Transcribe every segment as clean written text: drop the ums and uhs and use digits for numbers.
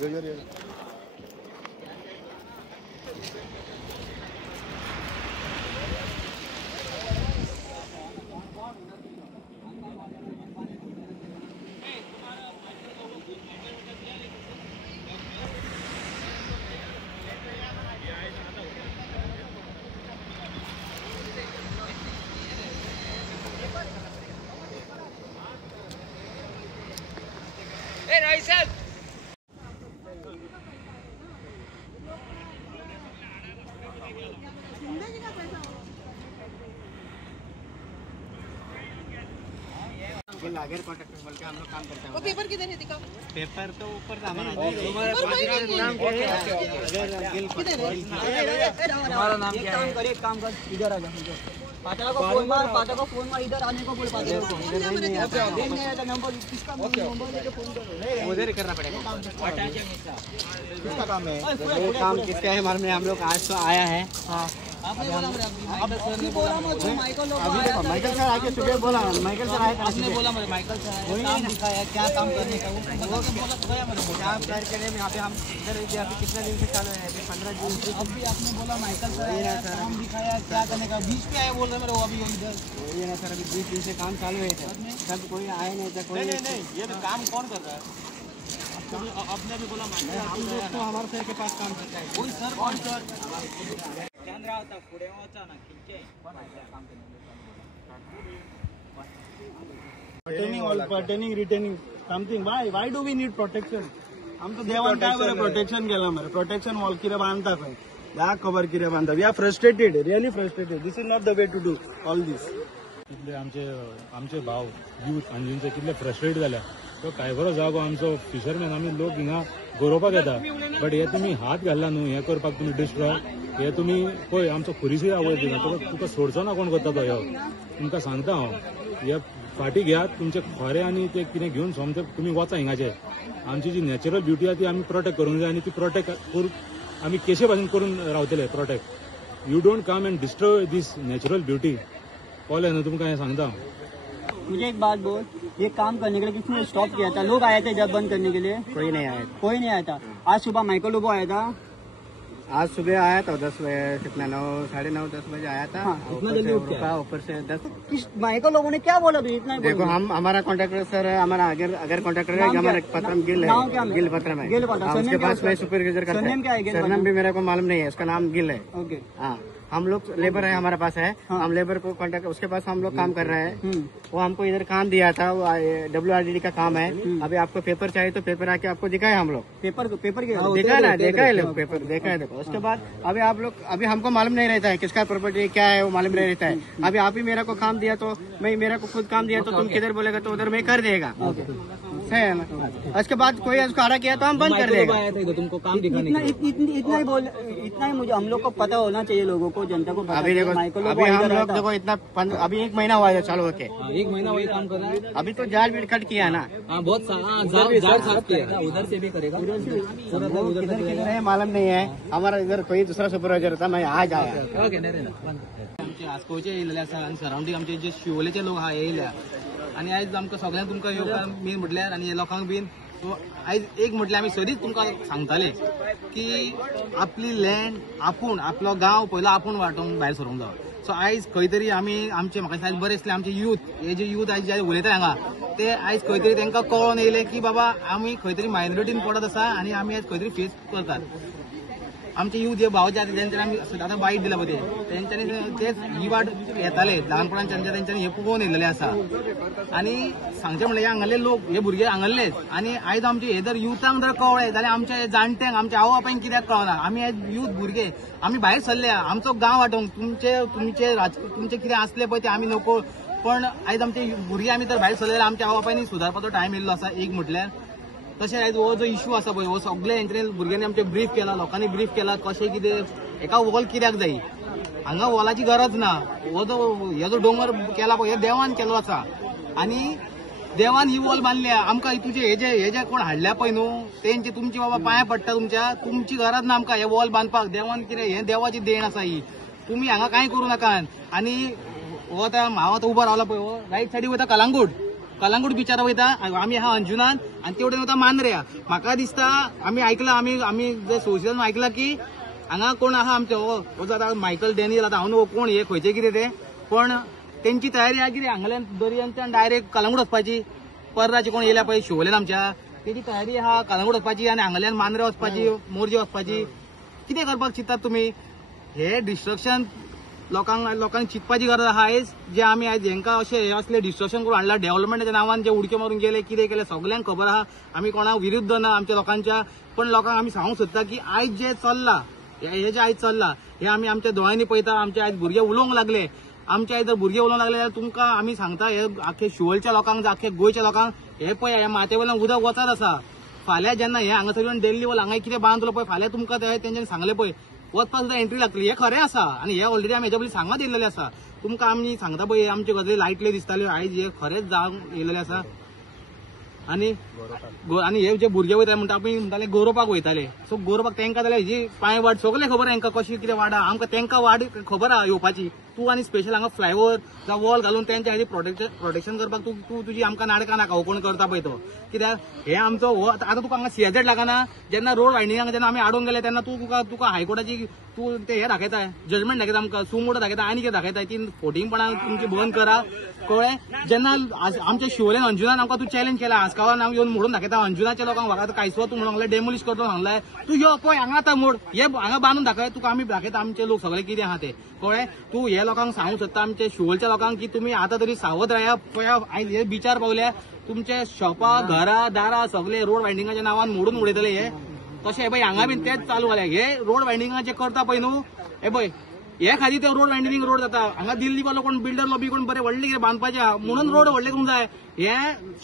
Hey, Raisel! लागर contractor बोल के हम लोग काम करते हैं। वो पेपर किधर है दिखाओ। पेपर तो ऊपर हमारा हमारा नाम क्या है? कर एक काम कर, इधर आ जा। पाटा को फोन मार, इधर आने को बोल। पाटा को नंबर किसका नंबर लेके फोन करो। उधर ही करना पड़ेगा। किसका काम है? काम किसका है? हमारे में हम लोग आज तो आया है। हाँ आपने बोला मेरे आपने बोला मुझे माइकल लोग आया। माइकल सर आके सुबह बोला, माइकल सर आए। आपने बोला मुझे माइकल सर आए, काम दिखाया क्या काम करने का वो बोला तो गया मेरे को। काम करके यहाँ पे हम इधर कितने दिन से चालू है? अभी 15 दिन से। अभी आपने बोला माइकल सर आया, काम दिखाया क्या करने का, बीच पे आए बोल रहे मेरे को अभी इधर। वही है ना सर, अभी 20 दिन से काम चालू है सब, कोई आए नहीं था। कोई नहीं, ये तो काम कौन कर रहा है? आपने भी बोला हम लोग तो हमारे सर के पास काम करता है। कोई सर कौन सर चंद्रा होता पुढे होता ना किंचे कोण आहे काम pertaining retaining something. Why do we need protection? हम तो देवान काय बरं प्रोटेक्शन केलं मरे, प्रोटेक्शन वॉल किरे बांधता काय, या कवर किरे बांधता. We are frustrated, really frustrated. This is not the way to do all this. कितले आमचे भाव यूथ आनी कितले फ्रस्ट्रेट जाल्या. तो काय बरो जागो आमचो फिशरमॅन आमी लोक हिंगा गरोवपाक येता, बट हे तुमी हात घालला न्हू, हे करपाक तुमी डिस्ट्रॉय, हे तुमी पळय आमचो खुरीसुय आवड दिना. तुका सोडचो ना कोण करता तो ह्यो. तुमकां सांगता हांव, हे फाटी घेयात तुमचे खोरे आनी ते कितें घेवन सोमते तुमी वचा हिंगाचे. आमची जी नॅचरल ब्युटी आहा ती आमी प्रोटेक्ट करूंक जाय, आनी ती प्रोटेक्ट करून आमी केशे भाशेन करून रावतले protect. You don't come and destroy this natural beauty. कळ्ळें न्हू तुमकां? हें सांगता. मुझे एक बात बोल, ये काम करने के लिए किसने स्टॉप किया था? लोग आए थे जब बंद करने के लिए? कोई नहीं आया. कोई नहीं आया था. आज सुबह माइकल लोगो आया था. आज सुबह आया था 10 बजे, कितना 9, 9:30, 10 बजे आया था. इतना जल्दी उठ गया? ऊपर से 10. किस माइकल लोगों ने क्या बोला भी इतना? देखो हम हमारा कॉन्ट्रैक्टर सर है, हमारा अगर कॉन्ट्रैक्टर है हमारे पत्रम गिल है, गिल पत्रम है. उसके पास मैं सुपरवाइजर करता हूँ. सरनेम भी मेरे को मालूम नहीं है, उसका नाम गिल है. ओके. हाँ, हम लोग लेबर है, हमारे पास है. हम लेबर को कॉन्ट्रैक्ट, उसके पास हम लोग काम कर रहे हैं. वो हमको इधर काम दिया था, वो WRDD का काम है. अभी आपको पेपर चाहिए तो पेपर आके आपको दिखाए हम लोग. पेपर देखा है ना, देखा है लोग पेपर, देखा है. देखो उसके बाद अभी आप लोग, अभी हमको मालूम नहीं रहता है किसका प्रॉपर्टी क्या है, वो मालूम नहीं रहता है. अभी आप ही मेरा को काम दिया तो मैं, मेरा को खुद काम दिया तो तुम किधर बोलेगा तो उधर मैं कर देगा. है ना. उसके बाद कोई उसको आड़ा किया तो हम बंद कर देगा. तुमको काम दिखाने इतना ही बोल, इतना ही मुझे हम लोग को पता होना चाहिए, लोगों को, जनता को. अभी देखो, अभी हम लोग देखो इतना अभी 1 महीना हुआ है चालू होके. 1 महीना वही काम कर रहा है. अभी तो जाल भी कट किया ना. बहुत जाल साफ किया, उधर से भी करेगा. किधर है मालूम नहीं है. हमारा इधर कोई दूसरा सुपरवाइजर था, मैं आज आया. आमचे आस्कोचे येयलेले आसा आनी सराउंडींग आमचे जे शिवोलेचे लोक आहा येयल्या. आनी आयज आमकां सगळ्यांक तुमकां येवपाक मेन म्हटल्यार आनी लोकांक बीन आयज एक म्हटल्यार आमी सदींच तुमकां सांगताले की आपली लँड आपूण, आपलो गांव पयलो आपूण वांटूंक भायर सरूंक जाय. सो आयज खंय तरी आमी आमचे, म्हाका दिसता बरें दिसलें, आमचे यूथ, हे जे यूथ आयज जे उलयता हांगा ते आयज खंय तरी तांकां कळोन येयलें की बाबा आमी खंय तरी मायनॉरिटीन पडत आसा आनी आमी आयज खंय तरी फेस करतात. आमचे यूथ जे भाव जे तेंच्यांनी आमी आतां वायट दिला पळय, तेंच्यांनी तेच ही वाट येताले ल्हानपणाच्यान तेंच्यांनी हे पळोवन येयलेले आसा. आनी सांगचे म्हणल्यार हांगाले लोक, हे भुरगे हांगालेच. आनी आयज आमचे हे जर युथांक जर कळ्ळें जाल्यार आमच्या जाणट्यांक, आमच्या आवय बापायंक कित्याक कळना? आमी आयज यूथ भुरगे आमी भायर सरले, आमचो गांव वांटोवंक. तुमचे कितें आसलें पळय ते आमी नको, पण आयज आमचे भुरगे आमी जर भायर सरले आमच्या आवय बापायनी सुदारपाचो टायम येयल्लो आसा. एक म्हटल्यार तशें आयज हो जो इश्यू आसा पळय, हो सगळे हेंच्यांनी भुरग्यांनी आमचे ब्रीफ केला, लोकांनी ब्रीफ केला कशें कितें, एका वॉल कित्याक जायी. हांगा वॉलाची गरज ना. हो जो डोंगर केला पळय, हे देवान केलो आसा आनी देवान ही वॉल बांदल्या. आमकां तुझे हे जे कोण हाडल्या पळय न्हू, तेंचे तुमची बाबा पांयां पडटा, तुमची गरज ना आमकां हे वॉल बांदपाक. देवान कितें, हे देवाची देण आसा ही, तुमी हांगा कांय करूं नाका. आनी हो आतां हांव आतां उबो रावला पळय, हो रायट सायडीक वयता कलांगूट, कलांगूट बिचारा वयता, आम्ही हा अंजुनान आणि तेवढे वयता मांद्र्या. म्हाका दिसता आम्ही ऐकला, आम्ही जे सोशल ऐकला की हांगा कोण आहा आमचे हो आता मायकल डॅनियल, आता हांव कोण हे खंयचे कितें ते, पण त्यांची तयारी आहे कितें हांगल्यान दर्यांतल्यान डायरेक्ट कलांगूट वचपाची. परराचे कोण येयल्या पळय शिवोलेन आमच्या, तेजी तयारी आहा कलांगूट वचपाची आनी हांगल्यान मांद्रे वचपाची, मोरजे वचपाची. कितें करपाक चिंतात तुमी? हे डिस्ट्रक्शन लोकांक चिंतपाची गरज आहा आयज. जे आमी आयज हेंका अशें असले डिस्ट्रक्शन करून हाडला, डेव्हलपमेंटाच्या नांवान जे उडके मारून गेले, कितें केले सगळ्यांक खबर आहा. आमी कोणाक विरुद्ध ना आमच्या लोकांच्या, पण लोकांक आमी सांगूंक सोदता की आयज जे चल्ला, हे जे आयज चल्ला हे आमी आमच्या दोळ्यांनी पळयता. आमचे आयज भुरगे उलोवंक लागले, आमचे आयज जर भुरगे उलोवंक लागले जाल्यार तुमकां आमी सांगता हे आख्खे शिवोलच्या लोकांक, आख्खे गोंयच्या लोकांक, हे पळय हे माथे वयल्यान उदक वचत आसा. फाल्यां जेन्ना हे हांगासर दिल्ली वयल्यान हांगा कितें बांदलो पळय, फाल्यां तुमकां तेंच्यांनी सांगलें पळय वचपाक सुद्दां एंट्री लागतली. हे खरें आसा आनी हे ऑलरेडी आमी हेच्या पयलीं सांगत येयलेलें आसा. तुमकां आमी सांगता पळय आमचे गजाली लायटल्यो दिसताल्यो, आयज हे खरेंच जावंक येयलेलें आसा. आनी हे जे भुरगे वयताले म्हणटा आमी म्हणटाले गौरवपाक वयताले, सो गौरवपाक तेंका जाल्यार हेजी पांय वाट सगळें खबर आहा हांकां कशी कितें वाडा. आमकां तेंकां वाट खबर आहा येवपाची. तूं आनी स्पेशल हांगा फ्लायओव्हर जावं वॉल घालून तेंच्या हेजी प्रोटेक्शन करपाक तूं तुजी आमकां नाटकां नाका. हो कोण करता पळय तो, कित्याक हे आमचो आतां तुका हांगा CZ लागना. जेन्ना रोड वायडिंगाक जेन्ना आमी आडोवंक गेले तेन्ना तुका हायकोर्टाची तूं ते हे दाखयताय, जजमेंट दाखयता आमकां, सुमोटो दाखयता आनी कितें दाखयताय. ती फोटिंगपणां तुमची बंद करा कळ्ळें. जेन्ना आमच्या शिवोलेन अंजुनान आमकां तूं चॅलेंज केला, आसगांवान हांव येवन मोडून दाखयता अंजुनाच्या लोकांक म्हाका कांयसो तूं म्हणून डेमोलिश करतो सांगलाय. तूं यो पळय हांगा आतां मोड, हे हांगा बांदून दाखय, तुका आमी दाखयता आमचे लोक सगळे कितें आहा ते कळ्ळें. तूं हे लोकांक सांगूंक सोदता आमच्या शिवोलच्या लोकांक की तुमी आतां तरी सावध राया. पळया आयज हे बिचार पावल्या, तुमचे शॉपां घरां दारां सगळे रोड वायडिंगाच्या नांवान मोडून उडयतले. हे तशें पळय हांगा बीन तेच चालू जालें. हे रोड वायडिंगाचे करता पळय न्हू, हे पळय हे खातीर ते रोड वायडिंग रोड जाता. हांगा दिल्ली वालो कोण बिल्डर लॉबी कोण बरे व्हडले कितें बांदपाचे आहा म्हणून रोड व्हडले करूंक जाय. हे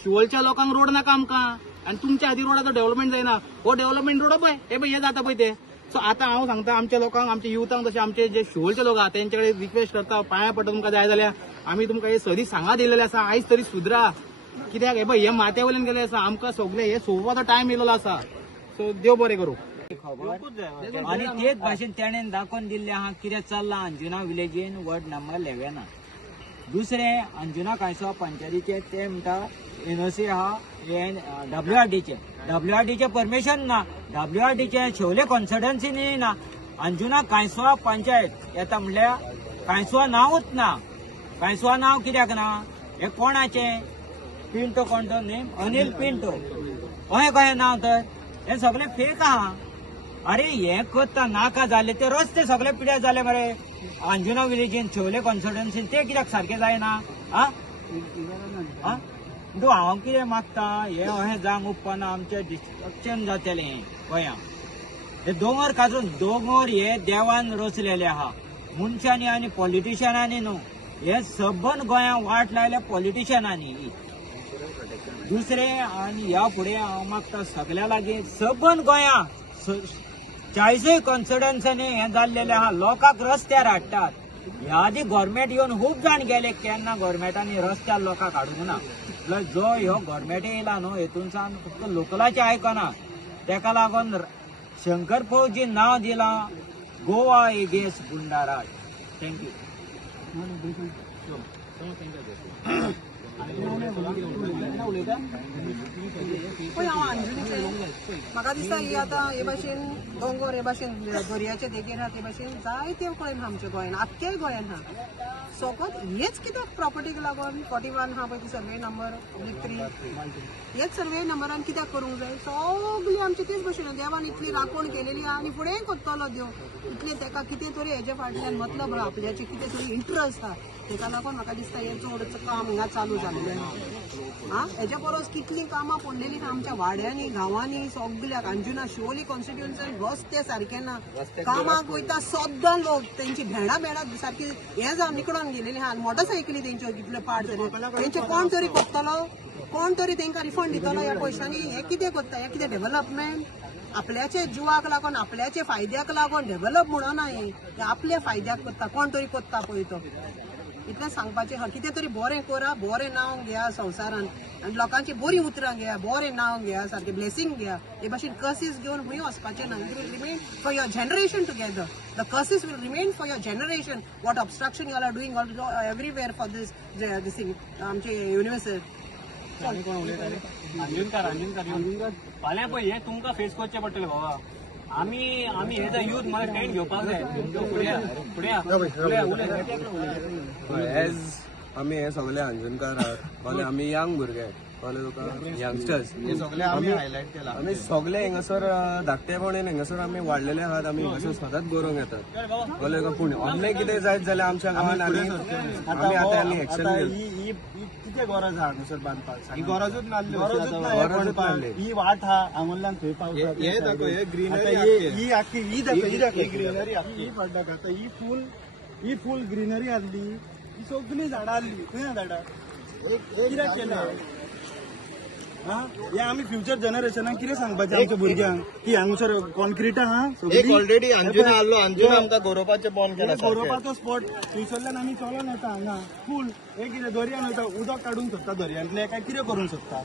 शिवोलच्या लोकांक रोड नाका आमकां, आनी तुमच्या खातीर रोडाचो डेव्हलपमेंट जायना. हो डेव्हलपमेंट रोड पळय हे पळय हे जाता पळय ते. सो आतां हांव सांगता आमच्या लोकांक, आमच्या युथांक, तशें आमचे जे शिवोलचे लोक आहा तेंचे कडेन रिक्वेस्ट करता, पांया पडटा तुमकां जाय जाल्यार आमी तुमकां हे सदींच सांगात येयलेले आसा. आयज तरी सुधरा, कित्याक हे पळय हे माथ्या वयल्यान गेले आसा. आमकां सगळे हे सोवपाचो टायम येयलो आसा. सो देव बरें करूं. आणि तेच भाशेन तेणेन दाखोवन दिल्ले आहा कितें चल्लां अंजुना विलेजीन वॉर्ड नंबर 11. दुसरें अंजुना कांयसो पंचायतीचे ते म्हणटा NOC आहा WRDचे परमिशन ना, WRDचे शेवले कॉन्स्टिट्युएन्सीनी ना. अंजुना कांयसो पंचायत येता म्हणल्यार कांयसो नांवूच ना. कांयसो नांव कित्याक ना? हे कोणाचे? पिंटो कोण तो नेम? अनिल पिंटो. अहें कहें नांव तर हे सगळे फेक आहा. अरे हे करता नाका जाले ते रस्ते सगळे पिड्यार जाले मरे अंजुना विलेजीन शेवले कॉन्स्टिट्युएन्सीन, ते कित्याक सारखे जायना? तूं हांव कितें मागता, हे अहें जावंक उपना. आमचें डिस्ट्रक्शन जातलें गोंयांत. हे दोंगर काजून दोंगर हे देवान रचलेले आहा, मनशांनी आनी पॉलिटिशियनांनी न्हू. हे सबन गोंयांत वाट लायल्या पॉलिटिशियनांनी. दुसरे आनी ह्या फुडें हांव मागता सगळ्या लागीं सबन गोंयांत 40 कॉन्स्टिट्युएन्सीनी हे जाल्लेले आहा. लोकांक रस्त्यार हाडटात. ह्या आदी गव्हर्मेंट येवन खूब जाण गेले, केन्ना गव्हर्मेंटांनी रस्त्यार लोकांक हाडूंक ना. जो ह्यो गव्हर्मेंट येयला न्हू हेतूनसान फक्त लोकलाचे आयकना. तेका लागून शंकर फौजी नांव दिलां गोवा एगेन्स्ट गुंडाराज. थँक्यू. म्हाका दिसता ही आतां हे भाशेन दोंगर हे भाशेन दर्याचे देगेर आहा ते भाशेन जायते कडेन आमच्या गोंयान, आख्ख्या गोंयान आहा. सोकोत हेच कित्याक प्रॉपर्टीक लागून 41 आहा पळय ती सर्वे नंबर 3 हेच सर्वे नंबरान कित्याक करूंक जाय? सगळी आमची तेच भशेन देवान इतली राखण केलेली आहा आनी फुडें कोत्तलो देव. इतले तेका कितें तरी हेजे फाटल्यान मतलब आहा, आपल्याचे कितें तरी इंट्रस्ट आहा. तेका लागून म्हाका दिसता हे चडच काम हिंगा चालू जाल्लें आहा. हेच्या परस कितलीं कामां पडलेलीं आहा आमच्या वाड्यांनी गांवांनी सगळ्याक. अंजुना शिवोली कॉन्स्टिट्युएन्सीन रस्ते सारके ना, कामाक वयता सद्दां लोक तेंची भेणां सारकी हे जावन निकळून गेलेली आहा. मोटरसायकली तेंच्यो कितले पाड जाले, तेंचे कोण तरी कोत्तलो, कोण तरी तेंकां रिफंड दितलो ह्या पयशांनी. हे कितें कोत्ता? हे कितें डेव्हलपमेंट? आपल्याचे जिवाक लागून, आपल्याचे फायद्याक लागून डेव्हलप म्हणून हे आपल्या फायद्याक कोत्ता, कोण तरी कोत्ता पळय तो. इतलें सांगपाचें हा. कितें तरी बरें करा, बरें नांव घेया संवसारान आनी लोकांची बरीं उतरां घेया, बरें नांव घेया, सारकें ब्लेसिंग घेया. हे भाशेन कर्सीस घेवन खंय वचपाचें ना. It will remain for your generation together. The curses will remain for your generation. What obstruction you are doing everywhere for this thing आमचे युनिवर्सिटी. आनी कोण उलयताले अंजुनकार फाल्यां पळय हे तुमकां फेस करचें पडटलें बाबा आमी हे यूथ मला स्टँड घेवपाक जाय फुडें एज आमी हे सगळे अंजुनकार आहात आमी यंग भुरगे कळ्ळें तुका यंगस्टर्स हे सगळे आमी हायलायट केला आमी सगळे हिंगासर धाकटेपणीन हिंगासर आमी वाडलेले आहात आमी हिंगासर सदांच गरोवंक येतात कळ्ळें तुका पूण ऑनलायन कितें जायत जाल्यार आमच्या गांवांत आमी आतां एक्शन ही कितें गरज आहा हांगासर बांदपाक ही गरजूच नासली ही वाट हा हांगल्यान थंय पावता हे दाखय हे ग्रीनरी ही आख्खी ही ग्रीनरी ही पडटा आतां ही फूल ग्रीनरी आसली ही सगळी झाडां आसली खंय झाडां कित्याक केलें हे आमी फ्युचर जनरेशनाक कितें सांगपाचें आमच्या भुरग्यांक की हांगासर कॉन्क्रीट आहा ऑलरेडी अंजुना आसलो अंजुना आमकां गरोवपाचें बॉन्ड केला गरोवपाचो स्पॉट थंयसरल्यान आमी चलोन येता हांगा फूल हे कितें दर्यान वयता उदक काडूंक सोदता दर्यांतले काय कितें करूंक सोदता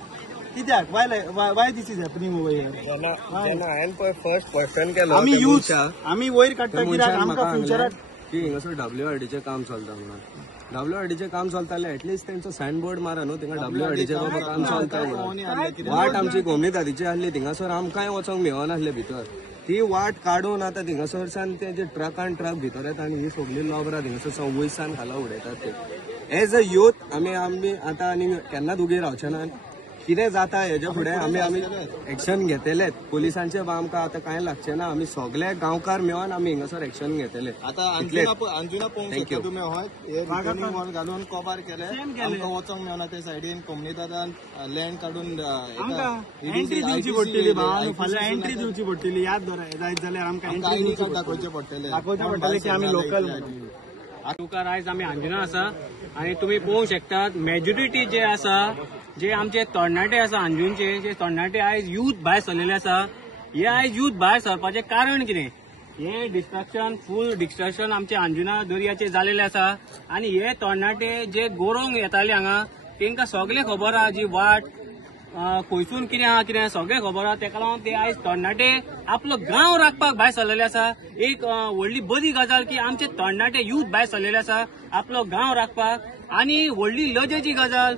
कित्याक why this is happening over here जेन्ना हांवें पळय फर्स्ट क्वेश्चन केलो आमी यूथ आमी वयर काडटा कित्याक आमकां फ्युचराक की हिंगासर WRDचें काम चलता म्हणून WRDचें काम चलतालें एटलीस्ट तेंचो सायनबोर्ड मारा न्हू थिंगा WRDचें बाबा काम चलता म्हणून वाट आमची गोमनीदादीची आसली थिंगासर आमकांय वचोंक मेळनासलें भितर ती वाट काडून आतां थिंगासरच्यान ते जे ट्रकान ट्रक भितर येता आनी ही सगळी लोबरां थिंगासर वयसान खाला उडयतात ते एज अ यूथ आमी आतां आनी केन्नाच उगी रावचे ना कितें जाता हेजे फुडें आमी एक्शन घेतलेत पुलिसांचे आमकां आतां कांय लागचें ना आमी सगळे गांवकार मेळोन आमी हिंगासर एक्शन घेतले आतां अंजुना पळोवंक शकता तुमी हय वॉल घालून कबार केले आमकां वचोंक मेळना ते सायडीन कोमनीदादान लँड काडून एंट्री दिवची पडटली फाल्यां एंट्री दिवची पडटली याद दवरा जायत जाल्यार आमकां आयडी कार्ड दाखोवचें पडटलें की आमी लोकल तुका आयज आमी अंजुना आसा आनी तुमी पळोवंक शकतात मेजॉरिटी जे आसा जे आमचे तरणाटे आसा अंजुनचे जे तरणाटे आयज यूथ भायर सरलेले आसा हे आयज यूथ भायर सरपाचें कारण कितें हे डिस्ट्रक्शन फूल डिस्ट्रक्शन आमचे अंजुना दर्याचे जालेले आसा आनी हे तरणाटे जे गोरोवंक येताले हांगा तांकां सगळें खबर आहा जी वाट खंयसून कितें आहा कितें सगळें खबर आहा तेका लागून ते आयज तरणाटे आपलो गांव राखपाक भायर सरलेले आसा एक व्हडली बरी गजाल की आमचे तरणाटे यूथ भायर सरलेले आसा आपलो गांव राखपाक आनी व्हडली लजेची गजाल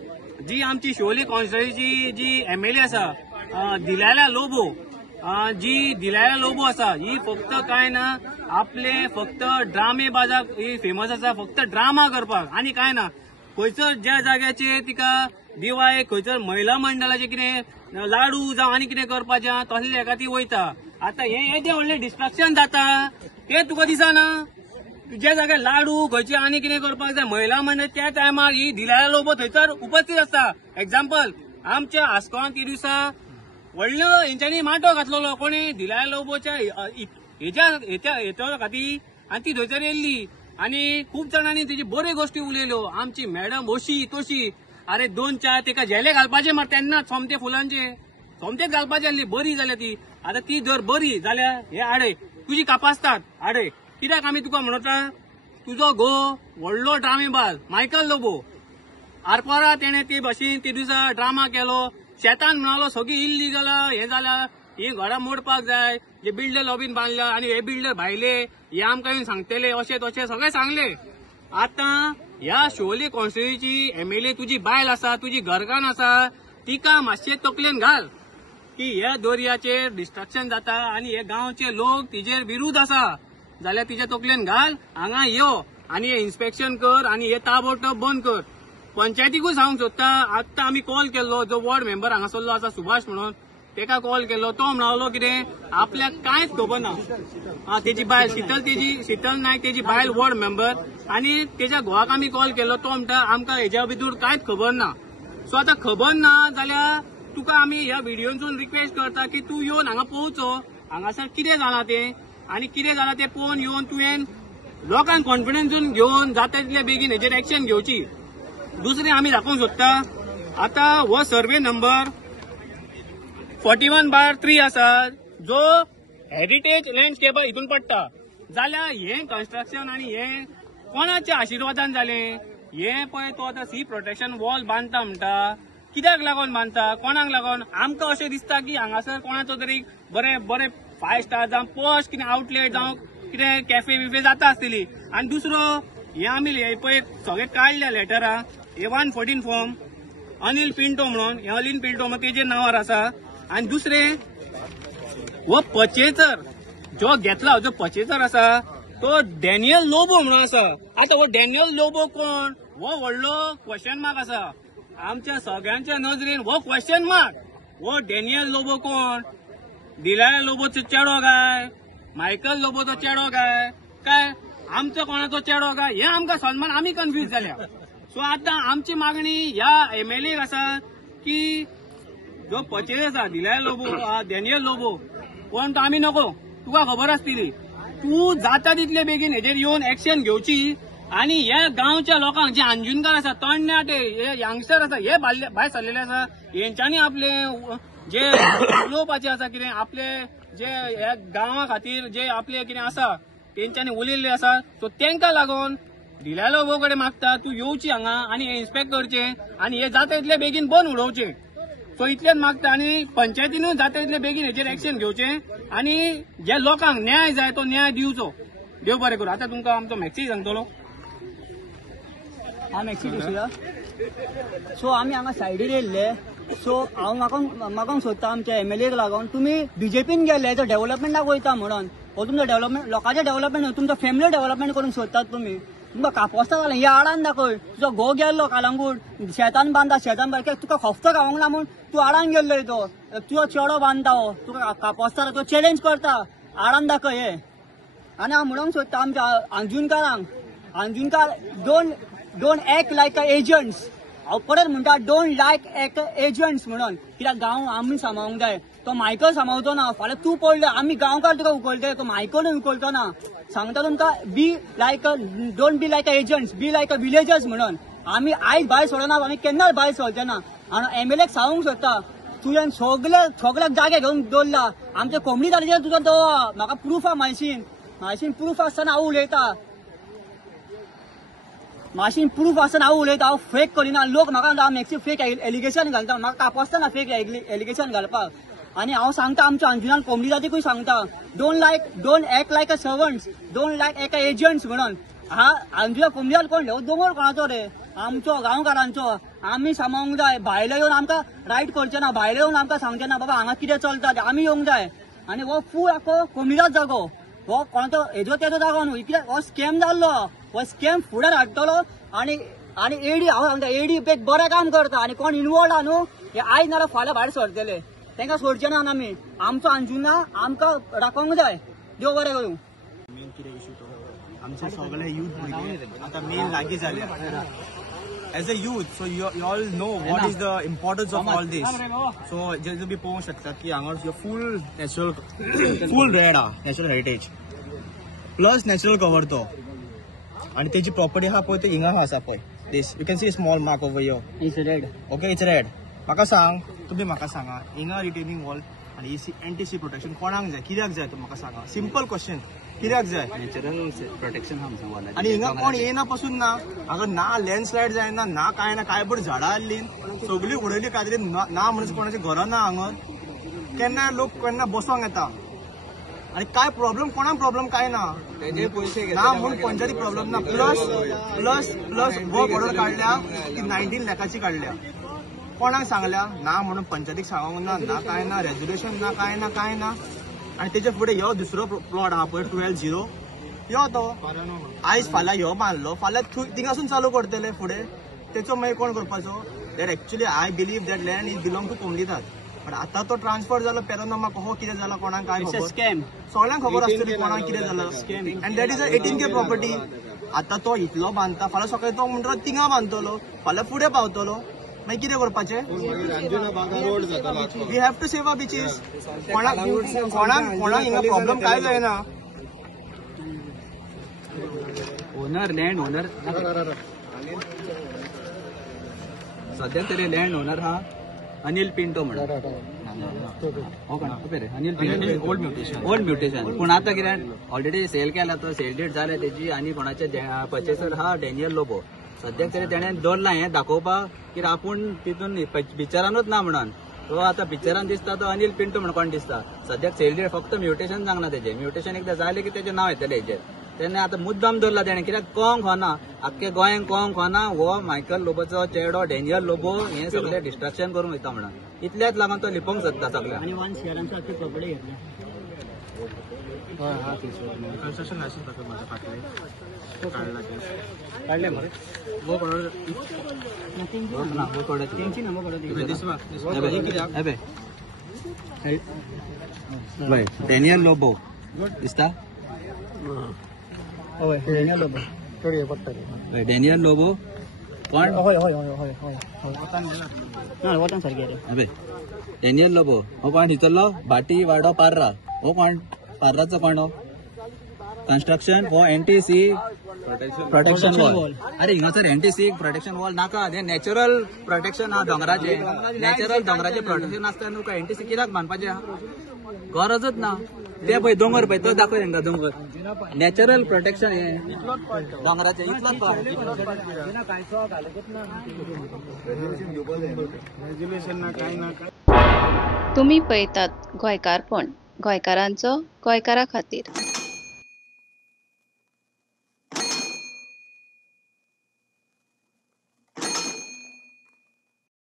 जी आमची शिवोले कॉन्स्टिट्युएन्सीची जी MLA आसा दिलायला लोबो जी दिलायला लोबो आसा ही फक्त काय ना आपले फक्त ड्रामे बाजाक ही फेमस आसा फक्त ड्रामा करपाक आनी काय ना खंयसर ज्या जाग्याचेर तिका दिवाय खंयसर महिला मंडळाचे कितें लाडू जावं आनी कितें करपाचें तसले हेका ती वयता आतां हे जे व्हडलें डिस्ट्रक्शन जाता ते तुका दिसना ज्या जाग्यार लाडू खंयचे आनी कितें करपाक जाय महिला मंडळ त्या टायमार ही दिलायला लोबो थंयसर उपस्थित आसता एक्झाम्पल आमच्या आस्कोवान ती दिसा व्हडलो हेंच्यांनी माटो घातलेलो कोणी दिलायला लोबोच्या हेच्या खातीर आनी ती थंयसर येयल्ली आनी खूब जाणांनी तेजी बऱ्यो गोश्टी उलयल्यो आमची मॅडम अशी तशी अरे 2-4 तेका झेले घालपाचे मरे तेन्नाच सोमते फुलांचे सोमतेच घालपाची आसली बरी जाल्यार ती आतां ती जर बरी जाल्यार हे आडय तुजी कापासतात आडय कित्याक आमी तुका म्हणटा तुजो घोव व्हडलो ड्रामेबाज मायकल लोबो आरपारा तेणे ते भाशेन ते दिसा ड्रामा केलो शेतान म्हणालो सगळी इल्लीगल हे जाल्यार ही घरां मोडपाक जाय जे बिल्डर लॉबीन बांदल्या आनी हे बिल्डर भायले हे आमकां येवन सांगतले अशें तशें सगळें सांगले आतां ह्या शिवोले कॉन्स्टिट्युएन्सीची MLA तुजी बायल आसा तुजी घरकान्न आसा तिका मातशें तकलेन घाल की ह्या दर्याचेर डिस्ट्रक्शन जाता आनी हे गांवचे लोक तिजेर विरुद्ध आसा जाल्यार तिच्या तकलेन घाल हांगा यो आनी हे इन्स्पेक्शन कर आनी हे ताबडतोब बंद कर पंचायतीकूय सांगूंक सोदता आत्तां आमी कॉल केल्लो जो वॉर्ड मेंबर हांगासरलो आसा सुभाष म्हणून तेका कॉल केल्लो तो म्हणालो कितें आपल्याक कांयच खबर ना तेजी बायल शीतल नायक तेजी बायल वॉर्ड मेंबर आनी तेज्या घोवाक आमी कॉल केल्लो तो म्हणटा आमकां हेज्या भितर कांयच खबर ना सो आतां खबर ना जाल्यार तुका आमी ह्या व्हिडिओसून रिक्वेस्ट करता की तूं येवन हांगा पळोवचो हांगासर कितें जालां तें आनी कितें जालां तें पळोवन येवन तुवें लोकांक कॉन्फिडन्सून घेवन जाता तितले बेगीन हेजेर एक्शन घेवची दुसरें आमी दाखोवंक सोदता आतां हो सर्वे नंबर 41/3 आसा जो हेरिटेज लँडस्केप हितून पडटा जाल्यार हे कन्स्ट्रक्शन आनी हे कोणाच्या आशिर्वादान जालें हे पळय तो आतां सी प्रोटेक्शन वॉल बांदता म्हणटा कित्याक लागून बांदता कोणाक लागून आमकां अशें दिसता की हांगासर कोणाचो तरी बरें 5 स्टार जावं पॉश कितें आउटलेट जावं कितें कॅफे बिफे जाता आसतली आनी दुसरो हे आमी पळय सगळे काडल्या लेटरां A114 फॉर्म अनिल पिंटो म्हणून, हे अनिल पिंटो म्हणून तेजे नावार आसा. आणि दुसरे वो पर्चेसर जो घेतला, जो पर्चेसर आसा तो डॅनियल लोबो म्हणून आसा. आता वो डॅनियल लोबो कोण, वो व्हडलो क्वेश्चन मार्क आसा आमच्या सगळ्यांच्या नजरेन. वो क्वेश्चन मार्क, वो डॅनियल लोबो कोण, डिलायर लोबोचो चेडो काय, मायकल लोबोचो चेडो काय आमचो कोणाचो चेडो काय, हे आमकां सलमान आमी कन्फ्यूज जाल्या. सो आता आमची मागणी ह्या एमएलए आसा की जो पर्चेस आसा डिलायर लोबो, डॅनियल लोबो कोण तो आमी नको. तुका खबर आसतली, तू जाता तितले बेगीन हेजेर येवन एक्शन घेवची. आणि ह्या गांवच्या लोकांक जे अंजुनकार आसा, तरणाटे हे यंगस्टर आसा, हे भायर सरलेले आसा, हेंच्यांनी आपले जे उलोवपाचे आसा कितें, आपले जे ह्या गांवा खातीर जे आपले कितें आसा तेंच्यांनी उलयल्ले आसा. सो तेंका लागून डिलायर लोबो कडेन मागता तूं येवची हांगा आनी हे इन्स्पेक्ट करचे आणि हे जाता तितले बेगीन बंद उडोवचे. सो इतलेच मागता आणि पंचायतीनूय जाता तितले बेगीन हेचेर एक्शन घेवचे आणि जे लोकांक न्याय जाय तो न्याय दिवचो. देव बरें करूं. आता तुमकां आमचो मॅक्सी सांगतलो. हांव मॅक्सी दिसुया. सो आमी हांगा सायडीर येयल्ले. सो हांव म्हाका सोदता आमच्या एमएलएक लागून, तुमी बीजेपीन गेले तो डेव्हलपमेंटाक वयता म्हणून. हो तुमचो डेव्हलपमेंट, लोकांचें डेव्हलपमेंट, तुमचो फॅमिली डेव्हलपमेंट करूंक सोदतात तुमी. तुमकां कापोस्ता जालें हे आडान दाखय. तुजो घो गेल्लो कालांगूट शेतान बांदा, तुका खोफ्त गावोंक ना म्हूण तूं आडान गेल्लो तो. तुजो चेडो बांदता हो, तुका कापोस्ता तो चॅलेंज करता, आडान दाखय हे. आनी हांव म्हणूंक सोदता आमच्या अंजुनकार don't act like a agents. हांव परत म्हणटा डोंट लायक एक्ट एजंट्स म्हणून. कित्याक गांव आमी सांबाळूंक जाय. तो मायकल सांबाळचो ना. फाल्यां तूं पडले आमी गांवकार तुका उखलते, तो मायकलूय उखलचो ना. सांगता तुमकां don't be like a agents, be like a villagers म्हणून. आमी आयज भायर सोडना, आमी केन्नाच भायर सरचे ना. आनी एमएलएक सांगूंक सोदता तुवें सगळ्याक जागे घेवन दवरला. आमच्या कोमनीदारीचेर तुजो दवरा. म्हाका प्रूफ आहा मायशीन प्रूफ आसतना हांव उलयता. माशीन प्रूफ आसतना हांव उलयता. हांव फेक करिना. लोक म्हाका हांव मॅक्सी फेक एलिगेशन घालता. म्हाका कापोसतना फेक एलिगेशन घालपाक. आणि हांव सांगता आमच्या अंजुनान कोमनीदादीकूय सांगता don't act like a servants, don't like act a agents म्हणून. हा अंजुना कोमनीदाद कोण हो दोंगर कोणाचो रे, आमचो गांवकारांचो. आमी सांबाळूंक जाय. भायले येवन आमकां रायट करचे ना, भायले येवन आमकां सांगचे ना बाबा हांगा कितें चलता ते. आमी येवंक जाय. आनी हो फूल आख्खो कोमनीदाद जागो, हो कोणाचो हेजो तेजो जागो न्हू. कित्याक हो स्कॅम जाल्लो. हो स्कॅम फुडें हाडटलो. आनी एडी हांव सांगता एडी एक बरें काम करता. आनी कोण इनवॉल्ड आहा न्हू हे आयज नाल्यार फाल्यां भायर सरतले. तांकां सोडचे ना आमी. आमचो अंजुना आमकां राखोंक जाय. देव बरें करूं. मेन कितें इश्यू तो आमचे सगळे यूथ भुरगे आता मेन लागीं जाले. As a youth, so you all know what is the importance of all this. So just to be पळोवंक शकता की हांगा फुल नॅचरल फुल रेड आहा, natural heritage plus natural cover तो. आणि त्याची प्रॉपर्टी आहा पळय ती हिंगा आसा पळय. This you can see small mark over here. It's red. Okay it's red. म्हाका सांग, तुम्ही म्हाका सांगा हिंगा रिटेनिंग वॉल आणि एंटी प्रोटेक्शन कोणाक जाय, कित्याक जाय तो म्हाका सांगा. सिंपल क्वेश्चन, कित्याक जाय. नॅचरल प्रोटेक्शन आणि हिंगा कोण येना पासून ना. हांगा ना लँडस्लायड जायना ना काय पण झाडां आसली सगळी उडयली काजरी ना म्हणजे कोणाची घरां ना हांगा. केन्ना लोक केन्ना बसोंक येता आणि काय प्रॉब्लेम कोणाक प्रॉब्लेम काय ना ना म्हणून पंचायती प्रॉब्लेम ना. Plus plus plus work order काढल्या ती 19 लाखाची काढल्या. कोणाक सांगल्या ना म्हणून पंचायतीक सांगूंक ना काय ना रेज्युलेशन ना काय ना. आणि त्याच्या पुढे ह्यो दुसरो प्लॉट आहा पळय 12-0 ह्यो तो आयज फाल्यां ह्यो बांदलो फाल्यां थिंगासून चालू करतले फुडें. तेचो मागीर कोण करपाचो. That actually I believe that land is belong to कोमनीदाद. पण आता तो ट्रान्सफर जालो पेरानोमा कहो कितें जाला कोणाक काय खबर. सगळ्यांक खबर आसतली कोणाक कितें जालां. And that is a 18K property. आता तो इतलो बांदता फाल्यां सकाळी तो म्हणटा थिंगा बांदतलो फाल्यां फुडें पावतलो. मागीर कितें करपाचें. We have to save our beaches. कोणाक हिंगा प्रॉब्लेम काय जायना. ओनर लँड ओनर सध्या तरी लँड ओनर हा अनिल पिंटो म्हणून. Anil Pinto old mutation. पूण आता कितें ऑलरेडी सेल केला तो सेल डेट जाल्या तेजी. आनी कोणाचे पर्चेसर हा डॅनियल लोबो. सद्याक तरी तेणें दवरला हें दाखोवपाक की आपूण तितून पिक्चरानूच ना म्हणून. तो आता पिक्चरान दिसता तो अनिल पिंटो म्हणून कोण दिसता. सद्याक सेल डेट फक्त म्युटेशन सांगना तेजें. म्युटेशन एकदां जालें की तेजें नांव येतलें हेजेर. तेन्ना आतां मुद्दाम धरला तेणें कित्याक कळोंक खाना आख्खे गोंयांक कळोंक खाना हो मायकल लोबोचो चेडो डेनियल लोबो हे सगळे डिस्ट्रॅक्शन करूंक वयता म्हणून इतल्याच लागून तो लिपोंक सोदता सगळ्यांक. आणि 1 शेअरांचो आख्खी प्रॉपर्टी घेतली. कन्स्ट्रक्शन लायसन्स दाखव माझ्या काढले मरे डेनियल लोबो दिसता डेनियल लोबो कोण वतान सारखे डेनियल लोबो हो कोण हितरलो भाटी वाडो पार्रा हो कोण पार्राचो कोण हो कन्स्ट्रक्शन हो NTC प्रोटेक्शन वॉल. अरे हिंगासर NTC प्रोटेक्शन वॉल नाका हे नॅचरल प्रोटेक्शन हा दोंगराचे नॅचरल दोंगराचे प्रोटेक्शन आसता तुका NTC कित्याक बांदपाचे हा गरजच ना. ते पळय दोंगर पळय तो दाखय तांकां दोंगर नॅचरल प्रोटेक्शन हे दोंगराचे इतलोच काय तुम्ही पळयतात गोंयकारपण गोंयकारांचो गोंयकारा खातीर.